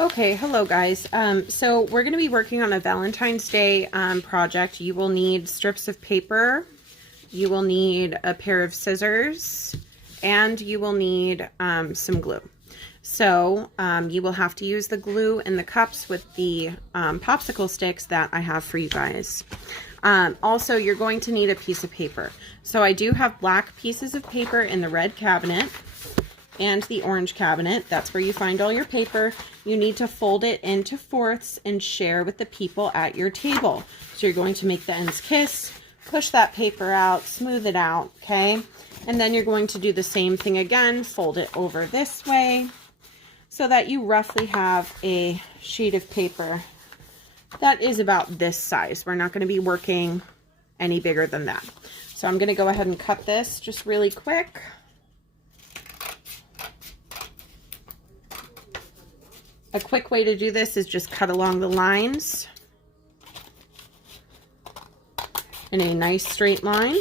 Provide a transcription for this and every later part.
Okay, hello guys. So we're going to be working on a Valentine's Day project. You will need strips of paper, you will need a pair of scissors, and you will need some glue. So you will have to use the glue in the cups with the popsicle sticks that I have for you guys. Also, you're going to need a piece of paper. So I do have black pieces of paper in the red cabinet and the orange cabinet. That's where you find all your paper. You need to fold it into fourths and share with the people at your table. So you're going to make the ends kiss, push that paper out, smooth it out, okay? And then you're going to do the same thing again, fold it over this way so that you roughly have a sheet of paper that is about this size. We're not going to be working any bigger than that. So I'm going to go ahead and cut this just really quick. A quick way to do this is just cut along the lines in a nice straight line.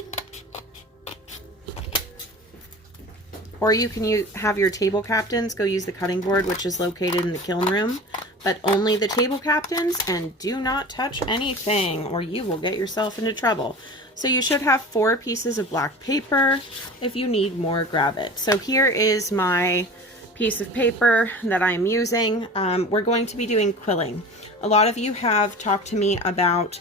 Or you can have your table captains go use the cutting board, which is located in the kiln room, but only the table captains, and do not touch anything or you will get yourself into trouble. So you should have 4 pieces of black paper. If you need more, grab it. So here is my piece of paper that I'm using. We're going to be doing quilling. A lot of you have talked to me about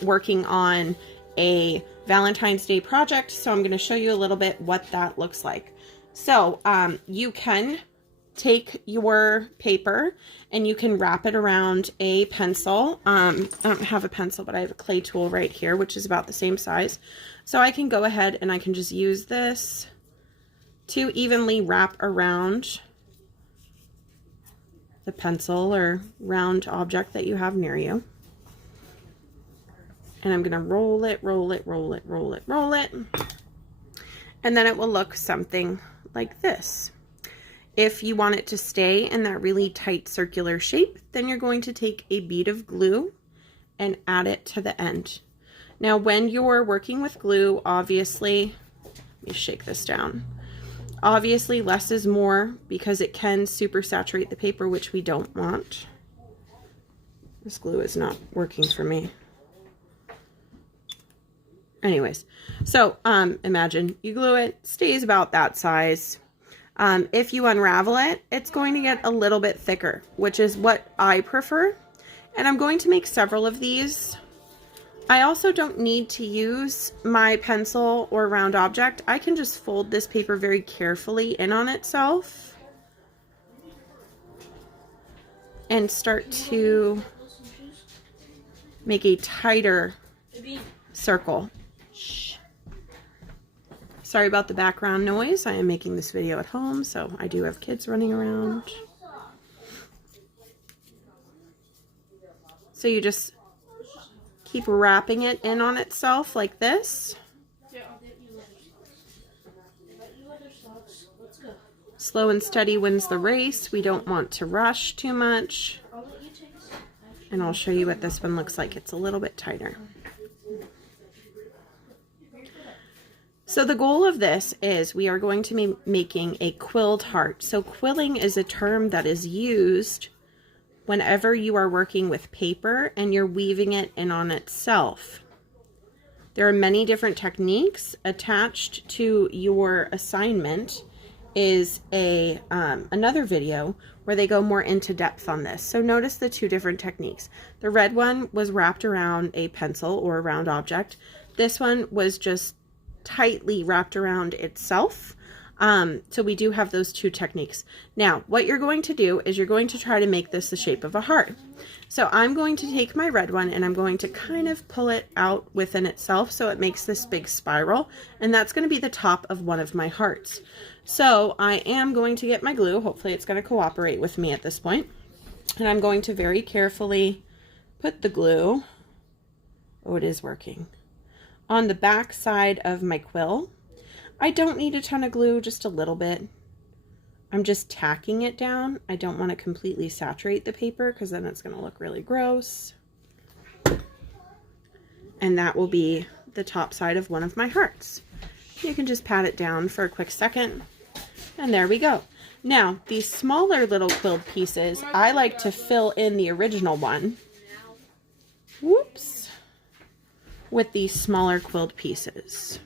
working on a Valentine's Day project, so I'm going to show you a little bit what that looks like. So you can take your paper and you can wrap it around a pencil. I don't have a pencil, but I have a clay tool right here, which is about the same size. So I can go ahead and I can just use this to evenly wrap around the pencil or round object that you have near you. And I'm going to roll it, roll it, roll it, roll it, roll it. And then it will look something like this. If you want it to stay in that really tight circular shape, then you're going to take a bead of glue and add it to the end. Now, when you're working with glue, obviously, let me shake this down. Obviously, less is more because it can super saturate the paper, which we don't want. This glue is not working for me. Anyways, so imagine you glue it, stays about that size. If you unravel it, it's going to get a little bit thicker, which is what I prefer. And I'm going to make several of these. I also don't need to use my pencil or round object. I can just fold this paper very carefully in on itself and start to make a tighter circle. Sorry about the background noise. I am making this video at home, so I do have kids running around. So you just keep wrapping it in on itself like this. Slow and steady wins the race. We don't want to rush too much. And I'll show you what this one looks like. It's a little bit tighter. So the goal of this is we are going to be making a quilled heart. So quilling is a term that is used whenever you are working with paper and you're weaving it in on itself. There are many different techniques. Attached to your assignment is another video where they go more into depth on this. So notice the 2 different techniques. The red one was wrapped around a pencil or a round object. This one was just tightly wrapped around itself. So we do have those 2 techniques. Now, what you're going to do is you're going to try to make this the shape of a heart. So I'm going to take my red one and I'm going to kind of pull it out within itself so it makes this big spiral, and that's going to be the top of one of my hearts. So I am going to get my glue. Hopefully it's going to cooperate with me at this point. And I'm going to very carefully put the glue, oh, it is working, on the back side of my quill. I don't need a ton of glue, just a little bit. I'm just tacking it down. I don't want to completely saturate the paper because then it's going to look really gross. And that will be the top side of one of my hearts. You can just pat it down for a quick second. And there we go. Now, these smaller little quilled pieces, I like to fill in the original one. Whoops. With these smaller quilled pieces.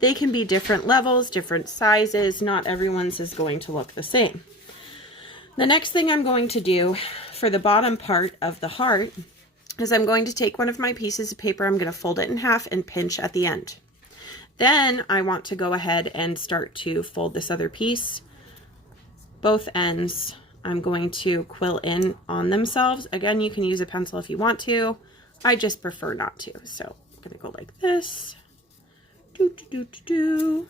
They can be different levels, different sizes. Not everyone's is going to look the same. The next thing I'm going to do for the bottom part of the heart is I'm going to take one of my pieces of paper, I'm going to fold it in half and pinch at the end. Then I want to go ahead and start to fold this other piece. Both ends I'm going to quill in on themselves. Again, you can use a pencil if you want to. I just prefer not to. So I'm going to go like this. And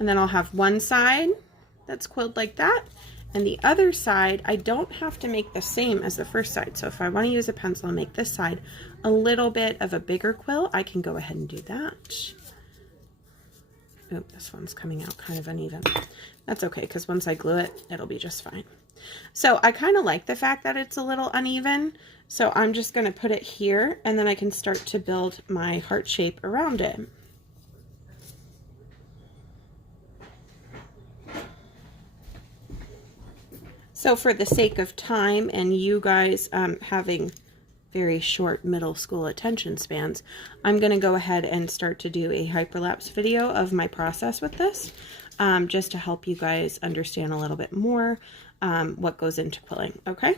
then I'll have one side that's quilled like that. And the other side, I don't have to make the same as the first side. So if I want to use a pencil and make this side a little bit of a bigger quill, I can go ahead and do that. Oh, this one's coming out kind of uneven. That's okay, because once I glue it, it'll be just fine. So I kind of like the fact that it's a little uneven. So I'm just going to put it here, and then I can start to build my heart shape around it. So for the sake of time and you guys having very short middle school attention spans, I'm going to go ahead and start to do a hyperlapse video of my process with this, just to help you guys understand a little bit more what goes into quilling, okay?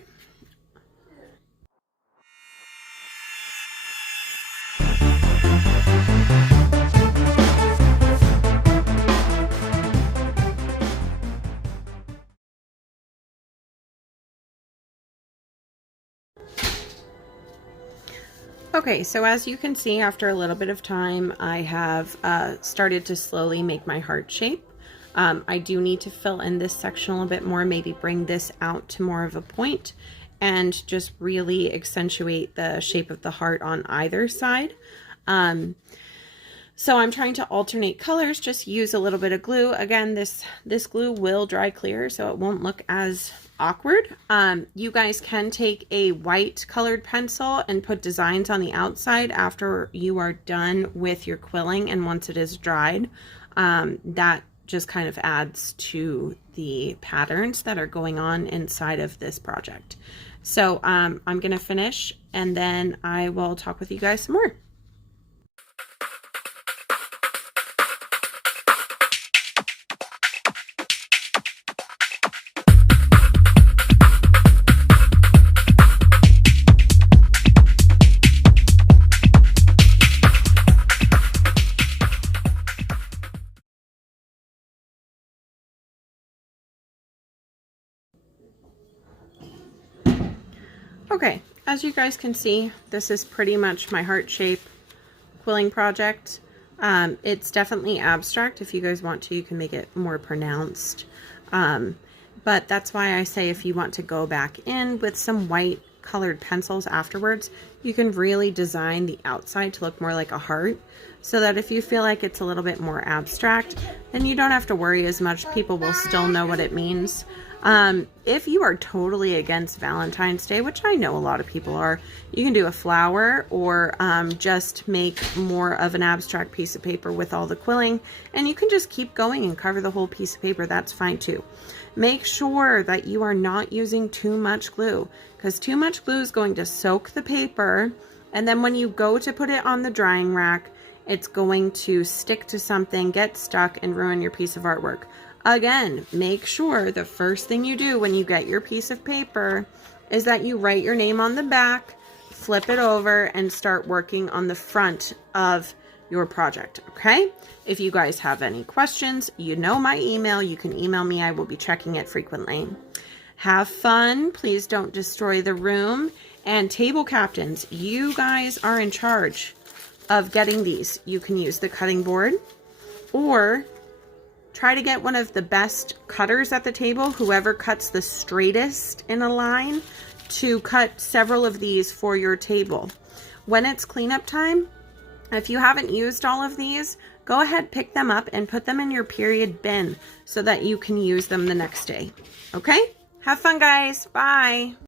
Okay, so as you can see, after a little bit of time, I have started to slowly make my heart shape. I do need to fill in this section a little bit more, maybe bring this out to more of a point and just really accentuate the shape of the heart on either side. So I'm trying to alternate colors, just use a little bit of glue. Again, this glue will dry clear, so it won't look as awkward. You guys can take a white colored pencil and put designs on the outside after you are done with your quilling, and once it is dried, that just kind of adds to the patterns that are going on inside of this project. So I'm going to finish, and then I will talk with you guys some more. Okay, as you guys can see, this is pretty much my heart shape quilling project. It's definitely abstract. If you guys want to, you can make it more pronounced. But that's why I say if you want to go back in with some white colored pencils afterwards, you can really design the outside to look more like a heart, so that if you feel like it's a little bit more abstract, then you don't have to worry as much. People will still know what it means. If you are totally against Valentine's Day, which I know a lot of people are, you can do a flower or just make more of an abstract piece of paper with all the quilling, and you can just keep going and cover the whole piece of paper. That's fine too. Make sure that you are not using too much glue, because too much glue is going to soak the paper, and then when you go to put it on the drying rack, it's going to stick to something, get stuck, and ruin your piece of artwork. Again, make sure the first thing you do when you get your piece of paper is that you write your name on the back, flip it over, and start working on the front of your project, okay? If you guys have any questions, you know my email. You can email me. I will be checking it frequently. Have fun. Please don't destroy the room. And table captains, you guys are in charge of getting these. You can use the cutting board, or try to get one of the best cutters at the table, whoever cuts the straightest in a line, to cut several of these for your table. When it's cleanup time, if you haven't used all of these, go ahead, pick them up and put them in your period bin so that you can use them the next day. Okay? Have fun, guys. Bye.